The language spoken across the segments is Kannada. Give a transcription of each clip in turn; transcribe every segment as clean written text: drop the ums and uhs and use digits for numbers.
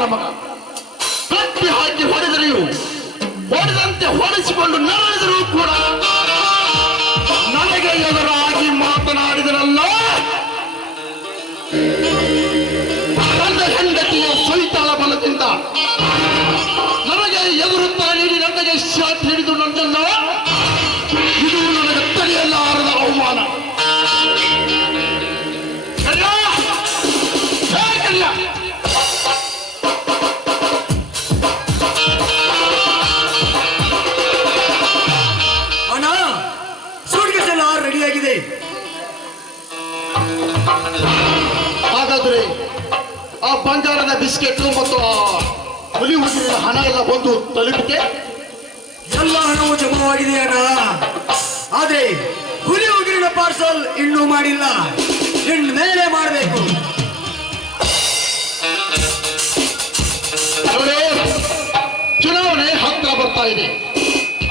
ಬ್ರಾಹ್ಮಣನ ಮಗ. ಕಟ್ಟಿ ಹಾಕಿ ಹೊಡೆದರೆಯೂ ಹೊಡೆದಂತೆ ಹೊಡೆಸಿಕೊಂಡು ನಡೆದರೂ ಕೂಡ ನನಗೆ ಎದುರಾಗಿ ಮಾತನಾಡಿದರಲ್ಲ. ನನ್ನ ಹೆಂಡತಿಯ ಸೈತಾಳ ಬಲದಿಂದ ನನಗೆ ಎದುರುತ್ತರ ನೀಡಿ ನನಗೆ ಶಾಟ್ ಹಿಡಿದು ನನ್ನಲ್ಲ. ಇದು ನನಗೆ ತಡೆಯಲಾರದ ಅವಮಾನ. ಅಣ್ಣ, ಸೂಟ್ಕೇಸೆಲ್ಲ ರೆಡಿಯಾಗಿದೆ. ಹಾಗಾದ್ರೆ ಆ ಬಂಗಾರದ ಬಿಸ್ಕೆಟ್ ಮತ್ತು ಆ ಹುಲಿ ಹುಡುಗಿನ ಹಣ ಎಲ್ಲ ಬಂದು ತಲುಪಿದೆ. ಎಲ್ಲ ಹಣವು ಜಮವಾಗಿದೆ ಅಣ್ಣ. ಆದ್ರೆ ಹುಲಿ ಉಗಿರಿನ ಪಾರ್ಸಲ್ ಇನ್ನೂ ಮಾಡಿಲ್ಲ. ಇನ್ನು ಮೇಲೆ ಮಾಡಬೇಕು. ಚುನಾವಣೆ ಹತ್ತಿರ ಬರ್ತಾ ಇದೆ.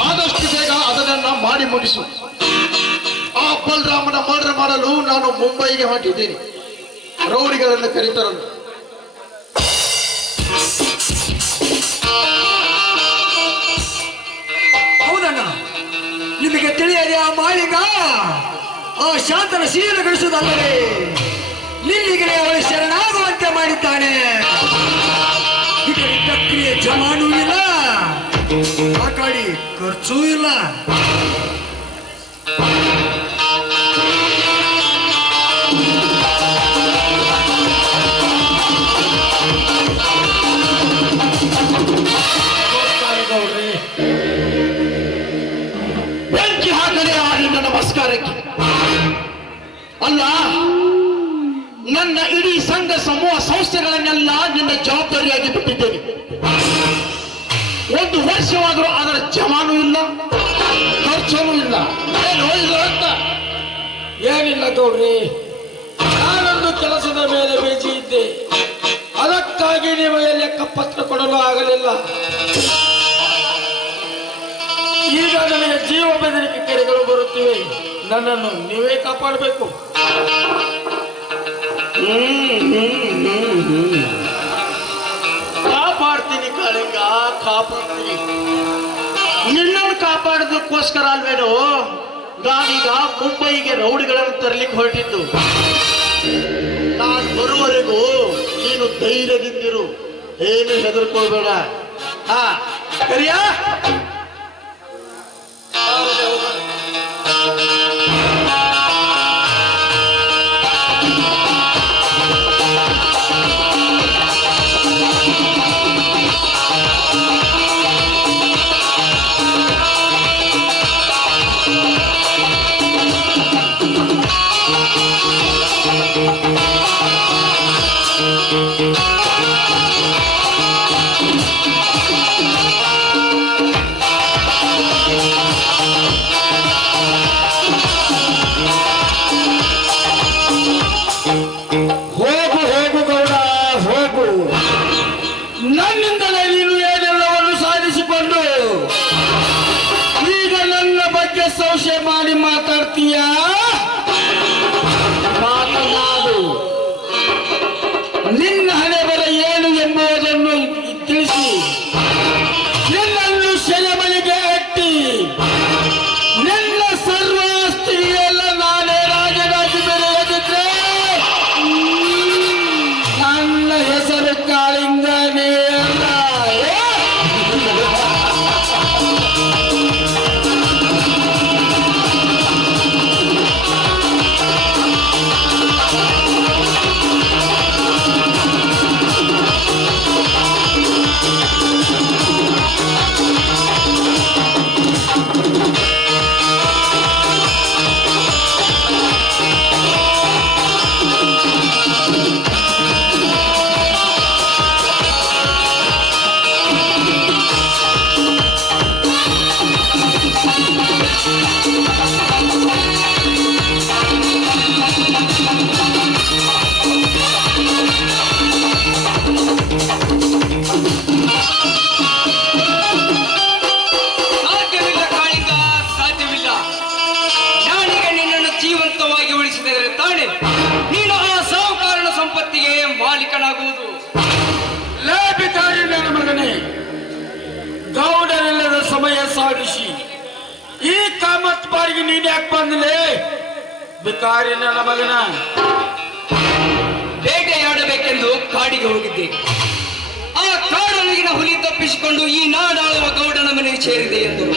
ಆದಷ್ಟು ಬೇಗ ಅದನ್ನ ಮಾಡಿ ಮುಗಿಸು. ಆ ಬಲರಾಮನ ಮರ್ಡರ್ ಮಾಡಲು ನಾನು ಮುಂಬೈಗೆ ಹೊಂಟಿದ್ದೇನೆ. ರೌಡಿಗಳನ್ನು ಕರೀತರನ್ನು. ಹೌದಣ್ಣ, ನಿಮಗೆ ತಿಳಿಯದೆ ಆ ಮಾಳಿಗ ಆ ಶಾಂತನ ಶೀಲಗೊಳಿಸುವುದಲ್ಲದೆ ನಿಲ್ಲಿಗೆ ಅವಳು ಶರಣಾಗುವಂತೆ ಮಾಡಿದ್ದಾನೆ. ಇದರ ಪ್ರಕ್ರಿಯೆ ಜಮಾನೂ ಇಲ್ಲ, ಆ ಕಡೆ ಖರ್ಚೂ ಇಲ್ಲ. ಬೆಂಕಿ ಹಾಕಲೇ ಆಗಿ ನಮಸ್ಕಾರಕ್ಕೆ ಅಲ್ಲ, ನನ್ನ ಇಡೀ ಸಂಘ ಸಮೂಹ ಸಂಸ್ಥೆಗಳನ್ನೆಲ್ಲ ನಿನ್ನ ಜವಾಬ್ದಾರಿಯಾಗಿ ಬಿಟ್ಟಿದ್ದೇನೆ. ಒಂದು ವರ್ಷವಾದರೂ ಅದರ ಜಮಾನು ಇಲ್ಲ, ಖರ್ಚನೂ ಇಲ್ಲ. ಏನು ಇದು ಅಂತ ಏನಿಲ್ಲ ಗೌಡ್ರಿ, ನಾನೊಂದು ಕೆಲಸದ ಮೇಲೆ ಬೇಜಿ ಇದ್ದೆ. ಅದಕ್ಕಾಗಿ ನಿಮಗೆ ಲೆಕ್ಕಪತ್ರ ಕೊಡಲು ಆಗಲಿಲ್ಲ. ಈಗ ನನಗೆ ಜೀವ ಬೆದರಿಕೆ ಕೆರೆಗಳು ಬರುತ್ತಿವೆ. ನನ್ನನ್ನು ನೀವೇ ಕಾಪಾಡಬೇಕು. ಕಾಪಾಡ್ತೀನಿ ಕಾಳಿಂಗ, ಕಾಪಾಡ್ತೀನಿ. ನಿನ್ನನ್ನು ಕಾಪಾಡೋದಕ್ಕೋಸ್ಕರ ಅಲ್ವೇನೋ ನಾನೀಗ ಮುಂಬೈಗೆ ರೌಡಿಗಳನ್ನು ತರಲಿಕ್ಕೆ ಹೊರಟಿದ್ದು. ನಾನು ಬರುವವರೆಗೂ ನೀನು ಧೈರ್ಯದಿಂದಿರು, ಏನು ಹೆದರ್ಕೊಳ್ಬೇಡ. ಹಾ ಕರಿಯಾ, ಹೋಗು ಹೋಗು ಗೌಡ ಹೋಗು. ನನ್ನಿಂದಲೇ ನೀನು ಏನೆಲ್ಲವನ್ನು ಸಾಧಿಸಿಕೊಂಡು ಈಗ ನನ್ನ ಬಗ್ಗೆ ಸಂಶಯ ಮಾಡಿ ಮಾತಾಡ್ತೀಯಾ? ಮಾತನಾಡು. ನಿನ್ನ ಹಣೆ ಬರ ಏನು ಎಂಬುದನ್ನು ತಿಳಿಸಿ ನಿನ್ನನ್ನು ಸೆರೆಮನೆಗೆ ಅಟ್ಟಿ ನಿನ್ನ ಸರ್ವಾಸ್ತಿಯೆಲ್ಲ ನಾನೇ ರಾಜನಾಗಿ ಬೆಳೆಯದಿದ್ರೆ ನನ್ನ ಹೆಸರು ಕಾಳಿಂಗನೇ ಅಲ್ಲ. ಬಾರಿಗೆ ನೀನ್ ಯಾಕೆ ಬಂದಿಲೆ ಬಿಕಾರಿ ನನ್ನ ಮಗನ? ಬೇಟೆಯಾಡಬೇಕೆಂದು ಕಾಡಿಗೆ ಹೋಗಿದ್ದೆ. ಆ ಕಾಡೊಳಗಿನ ಹುಲಿ ತಪ್ಪಿಸಿಕೊಂಡು ಈ ನಾಡಾಳುವ ಗೌಡನ ಮನೆಗೆ ಸೇರಿದೆ ಎಂದರು.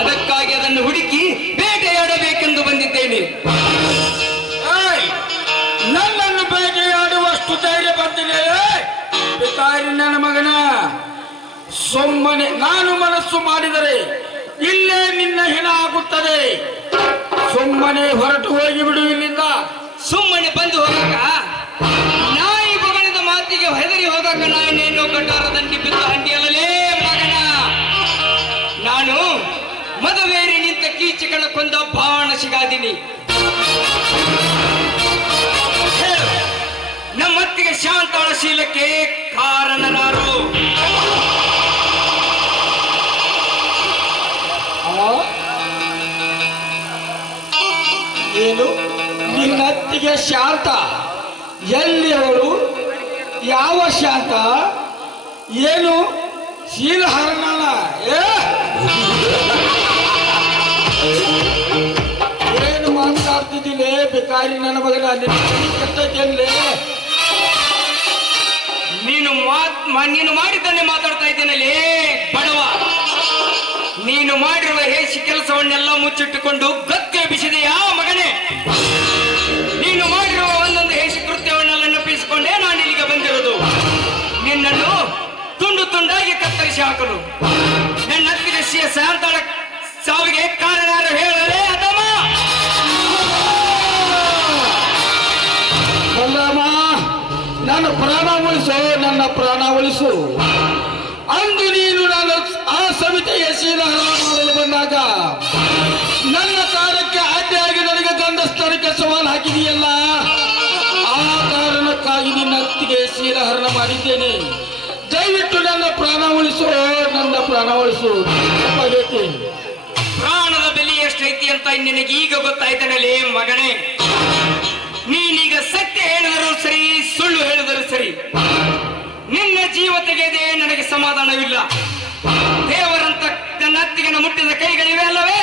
ಅದಕ್ಕಾಗಿ ಅದನ್ನು ಹುಡುಕಿ ಬೇಟೆಯಾಡಬೇಕೆಂದು ಬಂದಿದ್ದೇನೆ. ಏಯ್, ನನ್ನನ್ನು ಬೇಟೆಯಾಡುವಷ್ಟು ಧೈರ್ಯ ಬಂದಿದೆ ಬಿಕಾರಿ ನನ್ನ ಮಗನ? ಸುಮ್ಮನೆ ನಾನು ಮನಸ್ಸು ಮಾಡಿದರೆ ಇಲ್ಲೇ ನಿನ್ನ ಹೆಣ ಆಗುತ್ತದೆ. ಸುಮ್ಮನೆ ಹೊರಟು ಹೋಗಿ ಬಿಡು ಇಲ್ಲಿಂದ. ಸುಮ್ಮನೆ ಬಂದು ಹೋಗಾಕ? ನಾಯಿ ಬಗಳಿದ ಮಾತಿಗೆ ಹೆದರಿ ಹೋಗಾಕ ನಾನೇನು ಗಟಾರದಂಡಿ ಬಿದ್ದ ಹಂಡಿಯಲ್ಲಲೇ ಮಗನ. ನಾನು ಮದುವೇರಿ ನಿಂತ ಕೀಚಕನ ಕೊಂದ ಬಾಣ ಸಿಗಾದಿನಿ. ಹೇಳು, ನಮ್ಮತ್ತಿಗೆ ಶಾಂತಾಳ ಶೀಲಕ್ಕೆ ಕಾರಣನಾರು? ಏನು ನಿನ್ನ ಅತ್ತಿಗೆ ಶಾಂತ? ಎಲ್ಲಿ ಅವಳು? ಯಾವ ಶಾಂತ? ಏನು ಶೀಲಹರಣ? ಏನು ಮಾತಾಡ್ತಿದ್ದೀನಿ ಬೇಕಾರಿ ನನ್ನ ಮಗನ? ನಿನ್ನ ನೀನು ಮಾಡಿದ್ದನ್ನೇ ಮಾತಾಡ್ತಾ ಇದ್ದೇನಲ್ಲಿ ಬಡವ. ನೀನು ಮಾಡಿರುವ ಹೇಸಿ ಕೆಲಸವನ್ನೆಲ್ಲ ಮುಚ್ಚಿಟ್ಟುಕೊಂಡು ಗತ್ತೆ ಬಿಸಿದೆಯಾ ಮಗನೇ? ನೀನು ಮಾಡಿರುವ ಒಂದೊಂದು ಹೇಸಿ ಕೃತ್ಯವನ್ನೆಲ್ಲ ನೆನಪಿಸಿಕೊಂಡೇ ನಾನು ಇಲ್ಲಿಗೆ ಬಂದಿರೋದು. ನಿನ್ನನ್ನು ತುಂಡು ತುಂಡಾಗಿ ಕತ್ತರಿಸಿ ಹಾಕಲು. ನನ್ನ ಹತ್ತಿರ ಶಾಂತಾಳ ಸಾವಿಗೆ ಕಾರಣ ಹೇಳಲೇ ಅಥವಾ? ನನ್ನ ಪ್ರಾಣ ಉಳಿಸು, ನನ್ನ ಪ್ರಾಣ ಉಳಿಸು. ಅಂದು ನೀನು ನಾನು ಆ ಸಮಿತಿಯ ಶೀಲಹರಣ ಮಾಡಲು ಬಂದಾಗ ನನ್ನ ಕಾರ್ಯಕ್ಕೆ ಅಡ್ಡಿಯಾಗಿ ನನಗೆ ಗಂಡಸ್ಥರಕ್ಕೆ ಸವಾಲು ಹಾಕಿದೆಯಲ್ಲ, ಆ ಕಾರಣಕ್ಕಾಗಿ ನಿನ್ನ ಅತ್ತಿಗೆ ಶೀಲಹರಣ ಮಾಡಿದ್ದೇನೆ. ದಯವಿಟ್ಟು ನನ್ನ ಪ್ರಾಣ ಉಳಿಸು, ನನ್ನ ಪ್ರಾಣ ಉಳಿಸು. ಪ್ರಾಣದ ಬೆಲೆ ಎಷ್ಟೈತಿ ಅಂತ ನಿನಗೆ ಈಗ ಗೊತ್ತಾಯ್ತಾನಲ್ಲಿ ಮಗನೇ. ನೀನೀಗ ಸತ್ಯ ಹೇಳಿದರೂ ಸರಿ, ಸುಳ್ಳು ಹೇಳಿದರೂ ಸರಿ, ನಿನ್ನ ಜೀವ ತೆಗೆದೇ ನನಗೆ ಸಮಾಧಾನವಿಲ್ಲ. ದೇವರಂತ ನನ್ನ ಅತ್ತಿಗೆನ ಮುಟ್ಟಿದ ಕೈಗಳಿವೆ ಅಲ್ಲವೇ?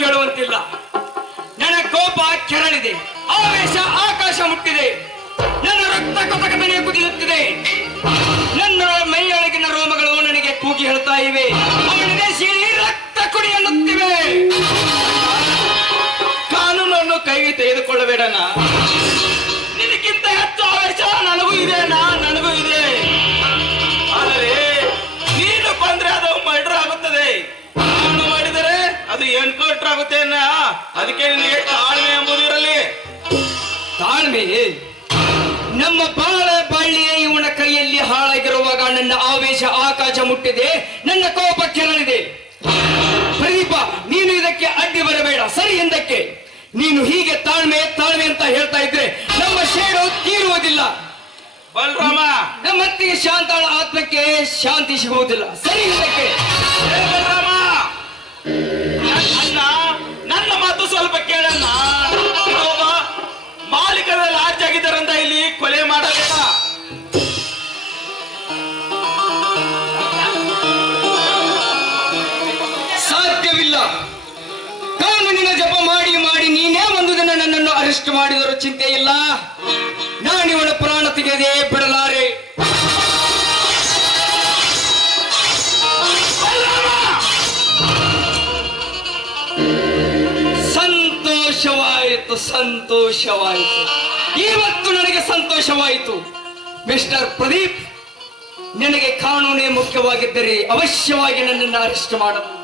ಕೇಳುವಂತಿಲ್ಲ. ನನ್ನ ಕೋಪ ಕೆರಳಿದೆ, ಆವೇಶ ಆಕಾಶ ಮುಟ್ಟಿದೆ, ನನ್ನ ರಕ್ತ ಕಥಕಥನೆ ಕುದಿಯುತ್ತಿದೆ, ನನ್ನ ಮೈಯೊಳಗಿನ ರೋಮಗಳು ನನಗೆ ಕೂಗಿ ಹೇಳ್ತಾ ಇವೆ, ಅವನಿಗೆ ಸೀಳಿ ರಕ್ತ ಕುಡಿ ಎನ್ನುತ್ತಿವೆ. ಕಾನೂನನ್ನು ಕೈಗೆ ತೆಗೆದುಕೊಳ್ಳಬೇಡಣ್ಣ. ನಿನಗಿಂತ ಹೆಚ್ಚು ಆವೇಶ ನನಗೂ ಇದೆ, ನನಗೂ ಇದೆ. ಆದರೆ ನೀನು ಬಂದ್ರೆ ಅದು ಮರ್ಡರ್ ಆಗುತ್ತದೆ, ನಾನು ಮಾಡಿದರೆ ಅದು ಎನ್ಕೌಂಟರ್ ಆಗುತ್ತೆ ಅನ್ನ. ಅದಕ್ಕೆ ನಿನಗೆ ತಾಳ್ಮೆ ಎಂಬುದು ಇರಲಿ. ತಾಳ್ಮೆ ನಮ್ಮ ಬಾಳಿಯೇ ಇವನ ಕೈಯಲ್ಲಿ ಹಾಳಾಗಿರುವಾಗ ನನ್ನ ಆವೇಶ ಆಕಾಶ ಮುಟ್ಟಿದೆ, ನನ್ನ ಕೋಪ ಕೆರಳಿದೆ. ಪ್ರದೀಪ, ನೀನು ಇದಕ್ಕೆ ಅಡ್ಡಿ ಬರಬೇಡ, ಸರಿ ಎಂದಕ್ಕೆ. ನೀನು ಹೀಗೆ ತಾಳ್ಮೆ ತಾಳ್ಮೆ ಅಂತ ಹೇಳ್ತಾ ಇದ್ರೆ ನಮ್ಮ ಶೇಡು ತೀರುವುದಿಲ್ಲ. ಬಲರಾಮ, ನಮ್ಮತ್ತಿಗೆ ಶಾಂತಾಳ ಆತ್ಮಕ್ಕೆ ಶಾಂತಿ ಸಿಗುವುದಿಲ್ಲ, ಸರಿ ಎಂದಕ್ಕೆ. ಬಲರಾಮ, ನನ್ನ ಮಾತು ಸ್ವಲ್ಪ ಕೇಳಣ್ಣ. ಮಾಲೀಕರ ಲಾಡ್ಜ್ ಆಗಿದ್ದಾರಂತ ಇಲ್ಲಿ ಕೊಲೆ ಮಾಡಬೇಡ. ಸಾಧ್ಯವಿಲ್ಲ. ಕಾನೂನಿನ ಜಪ ಮಾಡಿ ಮಾಡಿ ನೀನೇ ಒಂದು ದಿನ ನನ್ನನ್ನು ಅರೆಸ್ಟ್ ಮಾಡಿದರೂ ಚಿಂತೆ ಇಲ್ಲ. ನಾನಿವಳ ಪ್ರಾಣ ತೆಗೆದೇ ಬಿಡಲಾರೆ. ಸಂತೋಷವಾಯಿತು, ಸಂತೋಷವಾಯಿತು. ಇವತ್ತು ನನಗೆ ಸಂತೋಷವಾಯಿತು. ಮಿಸ್ಟರ್ ಪ್ರದೀಪ್, ನಿನಗೆ ಕಾನೂನೇ ಮುಖ್ಯವಾಗಿದ್ದರೆ ಅವಶ್ಯವಾಗಿ ನನ್ನನ್ನು ಅರೆಸ್ಟ್ ಮಾಡಬಹುದು.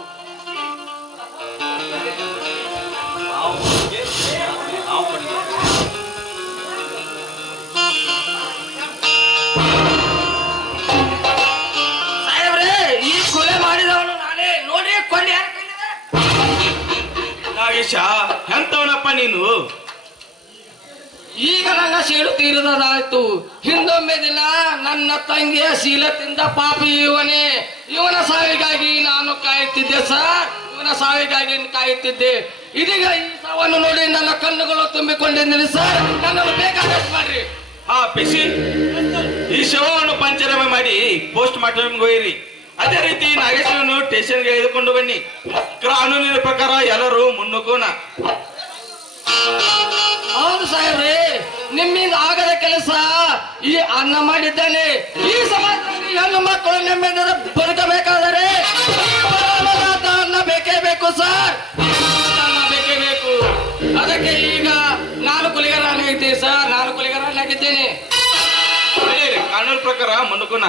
ಸಾಹೇಬ್ರೆ, ಈ ಕೊಲೆ ಮಾಡಿದವನು ನಾನೇ. ನೋಡ್ರಿ ಕೊಂಡಿ ಯಾರ ನಾಗೇಶ, ಎಂತವನಪ್ಪ ನೀನು? ಈಗ ನನ್ನ ಸೇಡು ತೀರಿದಾಯ್ತು. ಹಿಂದೊಮ್ಮೆ ದಿನ ನನ್ನ ತಂಗಿಯ ಶೀಲದಿಂದ ಪಾಪಿ ಇವನ ಸಾವಿಗಾಗಿ ನಾನು ಕಾಯುತ್ತಿದ್ದೆ ಸರ್. ಇವನ ಸಾವಿಗಾಗಿ ಕಾಯುತ್ತಿದ್ದೆ. ಇದೀಗ ಈ ಸಾವನ್ನು ನೋಡಿ ನನ್ನ ಕಣ್ಣುಗಳು ತುಂಬಿಕೊಂಡಿದ್ದೀನಿ ಸರ್. ನನ್ನನ್ನು ಬೇಕಾದಷ್ಟು ಮಾಡ್ರಿ. ಹಾ ಪಿಸಿ, ಈ ಶವವನ್ನು ಪಂಚನಾಮ ಮಾಡಿ ಪೋಸ್ಟ್ ಮಾರ್ಟಮ್ ಒಯ್ಯಿರಿ. ಅದೇ ರೀತಿ ನಾಗೇಶ್ವರನು ಸ್ಟೇಷನ್ಗೆ ಎಳೆದುಕೊಂಡು ಬನ್ನಿ. ಕಾನೂನಿನ ಪ್ರಕಾರ ಎಲ್ಲರೂ ಮುನ್ನುಗ್ಗೋಣ. ಹೌದು ಸಾಹೇಬ್ರೆ, ನಿಮ್ಮಿಂದ ಆಗದ ಕೆಲಸ ಈ ಅನ್ನ ಮಾಡಿದ್ದಾನೆ. ಈ ಸಮಾಜದಲ್ಲಿ ಹೆಣ್ಣು ಮಕ್ಕಳು ನಿಮ್ಮಿಂದ ಬದುಕಬೇಕಾದರೆ ಅನ್ನ ಬೇಕೇ ಬೇಕು ಸರ್. ಅನ್ನ ಬೇಕೇ ಬೇಕು. ಅದಕ್ಕೆ ಈಗ ನಾನು ಕೊಲೆಗಾರನಾಗಿದ್ದೇನೆ ಸರ್. ನಾನು ಕೊಲೆಗಾರನಾಗಿದ್ದೇನೆ. ಕಾನೂನು ಪ್ರಕಾರ ಮುನ್ನುಗ್ಗೋಣ.